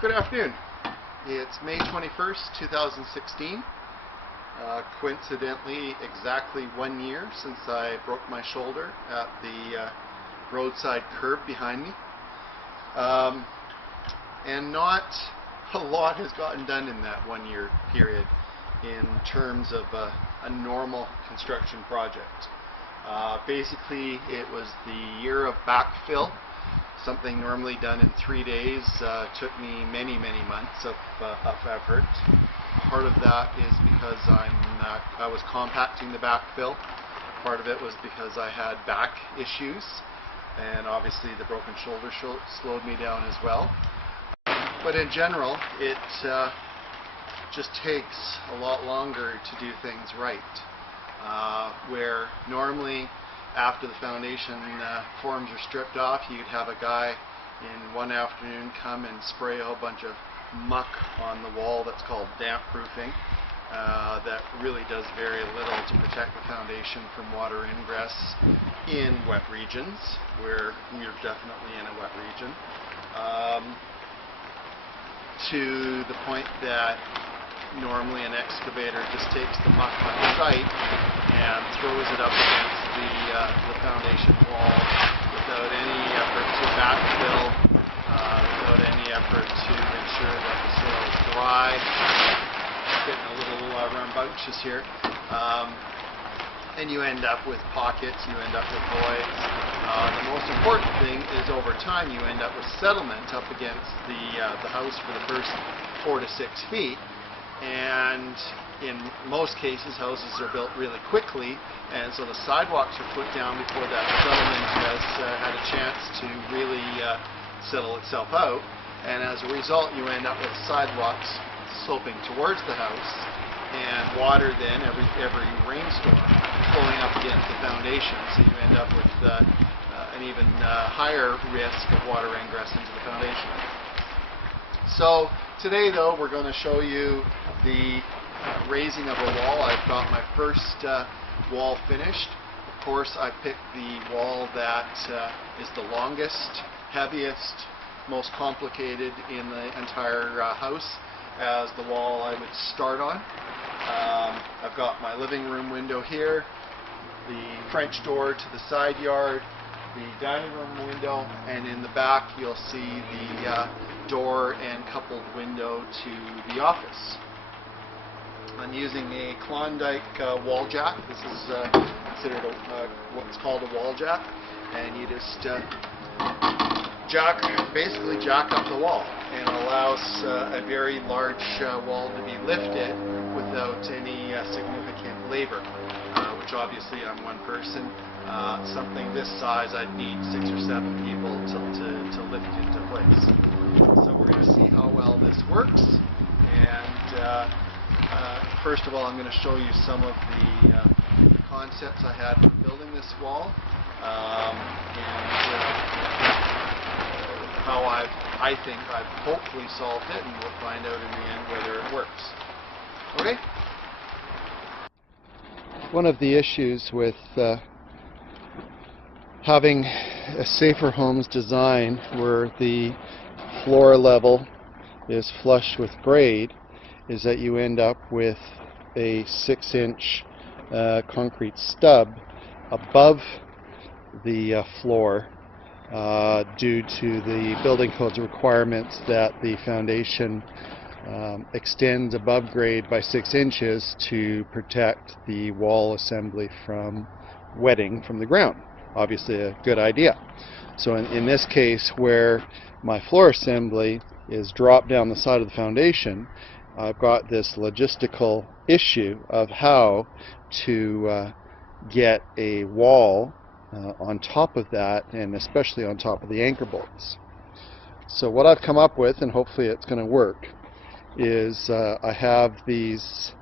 Good afternoon. It's May 21st, 2016. Coincidentally, exactly 1 year since I broke my shoulder at the roadside curb behind me. And not a lot has gotten done in that 1 year period in terms of a normal construction project. Basically, it was the year of backfill. Something normally done in 3 days took me many months of effort. Part of that is because I was compacting the backfill. Part of it was because I had back issues, and obviously the broken shoulder slowed me down as well. But in general, it just takes a lot longer to do things right. Where normally, after the foundation forms are stripped off, you'd have a guy in one afternoon come and spray a whole bunch of muck on the wall that's called damp proofing. That really does very little to protect the foundation from water ingress in wet regions, where you're definitely in a wet region. To the point that normally an excavator just takes the muck on site and throws it up against the foundation wall without any effort to backfill, without any effort to ensure that the soil is dry. Getting a little rambunctious here. And you end up with pockets, you end up with voids. The most important thing is over time you end up with settlement up against the house for the first 4 to 6 feet. And in most cases, houses are built really quickly, and so the sidewalks are put down before that settlement has had a chance to really settle itself out. And as a result, you end up with sidewalks sloping towards the house, and water then, every rainstorm, flowing up against the foundation. So you end up with an even higher risk of water ingress into the foundation. So today, though, we're going to show you the raising of a wall. I've got my first wall finished. Of course, I picked the wall that is the longest, heaviest, most complicated in the entire house as the wall I would start on. I've got my living room window here, the French door to the side yard, the dining room window, and in the back you'll see the door and coupled window to the office. I'm using a Klondike wall jack. This is considered what's called a wall jack, and you just basically jack up the wall, and it allows a very large wall to be lifted without any significant labor, which obviously I'm one person. Something this size I'd need 6 or 7 people to lift into place. So we're going to see how well this works, and first of all I'm going to show you some of the concepts I had for building this wall, and how I think I've hopefully solved it, and we'll find out in the end whether it works. Okay? One of the issues with having a safer homes design where the floor level is flush with grade is that you end up with a 6-inch concrete stub above the floor due to the building code's requirements that the foundation extends above grade by 6 inches to protect the wall assembly from wetting from the ground. Obviously a good idea. So in this case, where my floor assembly is dropped down the side of the foundation, I've got this logistical issue of how to get a wall on top of that, and especially on top of the anchor bolts. So what I've come up with, and hopefully it's going to work, is I have these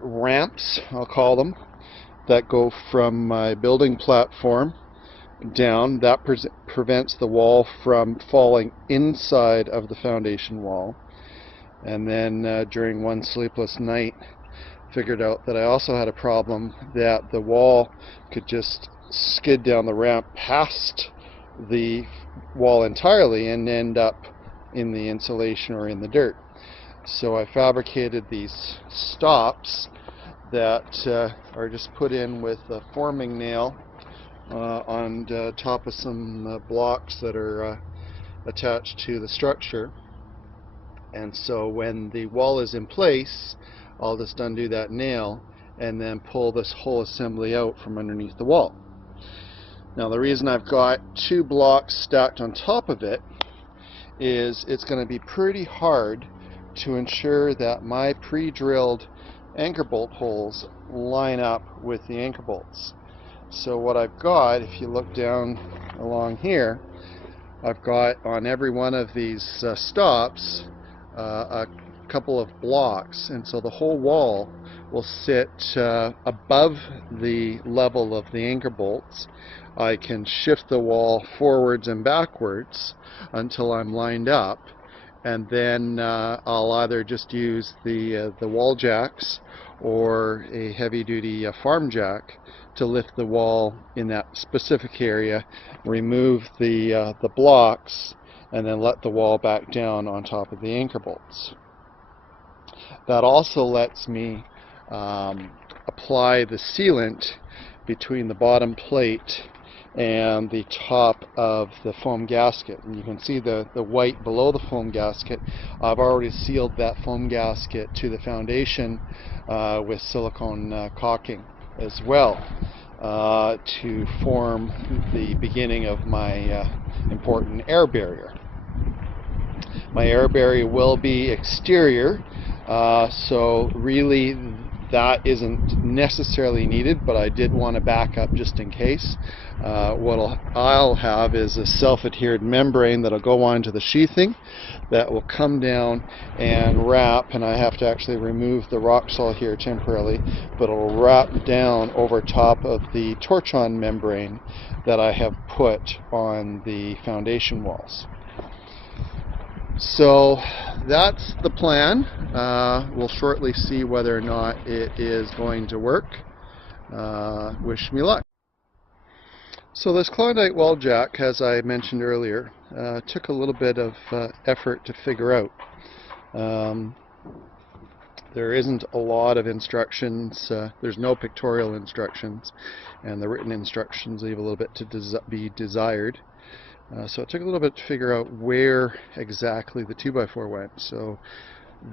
ramps, I'll call them, that go from my building platform down. That prevents the wall from falling inside of the foundation wall. And then during one sleepless night, figured out that I also had a problem that the wall could just skid down the ramp past the wall entirely and end up in the insulation or in the dirt. So I fabricated these stops that are just put in with a forming nail on top of some blocks that are attached to the structure. And so when the wall is in place, I'll just undo that nail and then pull this whole assembly out from underneath the wall. Now the reason I've got two blocks stacked on top of it is it's going to be pretty hard to ensure that my pre-drilled anchor bolt holes line up with the anchor bolts. So what I've got, if you look down along here, I've got on every one of these stops a couple of blocks, and so the whole wall will sit above the level of the anchor bolts. I can shift the wall forwards and backwards until I'm lined up, and then I'll either just use the wall jacks or a heavy-duty farm jack to lift the wall in that specific area, remove the blocks, and then let the wall back down on top of the anchor bolts. That also lets me apply the sealant between the bottom plate and the top of the foam gasket. And you can see the white below the foam gasket. I've already sealed that foam gasket to the foundation with silicone caulking as well to form the beginning of my important air barrier. My air barrier will be exterior, so really that isn't necessarily needed, but I did want to back up just in case. What I'll have is a self-adhered membrane that'll go onto the sheathing that will come down and wrap, and I have to actually remove the rock salt here temporarily, but it'll wrap down over top of the torch-on membrane that I have put on the foundation walls. So that's the plan. We'll shortly see whether or not it is going to work. Wish me luck. So this Klondike wall jack, as I mentioned earlier, took a little bit of effort to figure out. There isn't a lot of instructions. There's no pictorial instructions, and the written instructions leave a little bit to be desired. So it took a little bit to figure out where exactly the 2x4 went. So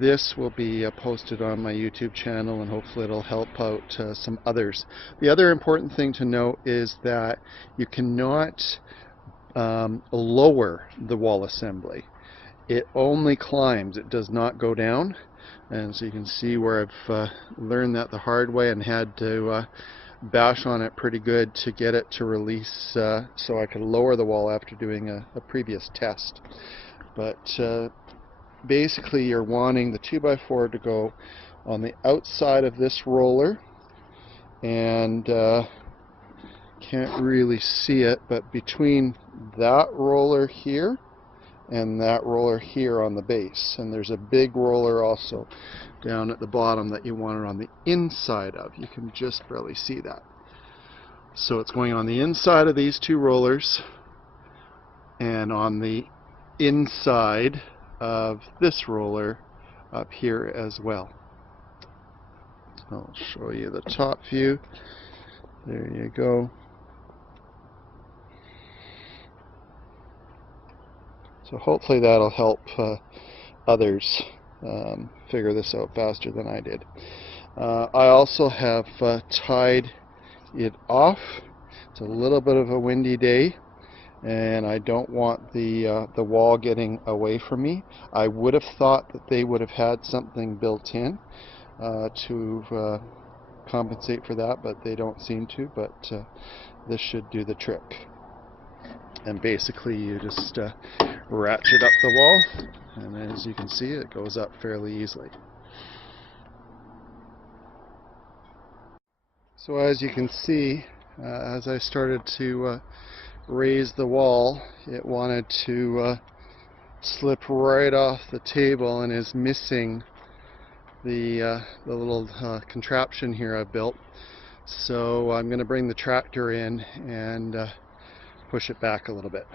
this will be posted on my YouTube channel, and hopefully it'll help out some others. The other important thing to note is that you cannot lower the wall assembly. It only climbs, it does not go down. And so you can see where I've learned that the hard way and had to bash on it pretty good to get it to release so I could lower the wall after doing a previous test. But basically you're wanting the 2x4 to go on the outside of this roller, and can't really see it, but between that roller here and that roller here on the base. And there's a big roller also down at the bottom that you want it on the inside of. You can just barely see that. So it's going on the inside of these two rollers and on the inside of this roller up here as well. I'll show you the top view. There you go. So hopefully that'll help others figure this out faster than I did. I also have tied it off. It's a little bit of a windy day, and I don't want the wall getting away from me. I would have thought that they would have had something built in to compensate for that, but they don't seem to. But this should do the trick. And basically you just ratchet up the wall, and as you can see, it goes up fairly easily. So as you can see, as I started to raise the wall, it wanted to slip right off the table and is missing the little contraption here I've built. So I'm going to bring the tractor in and push it back a little bit.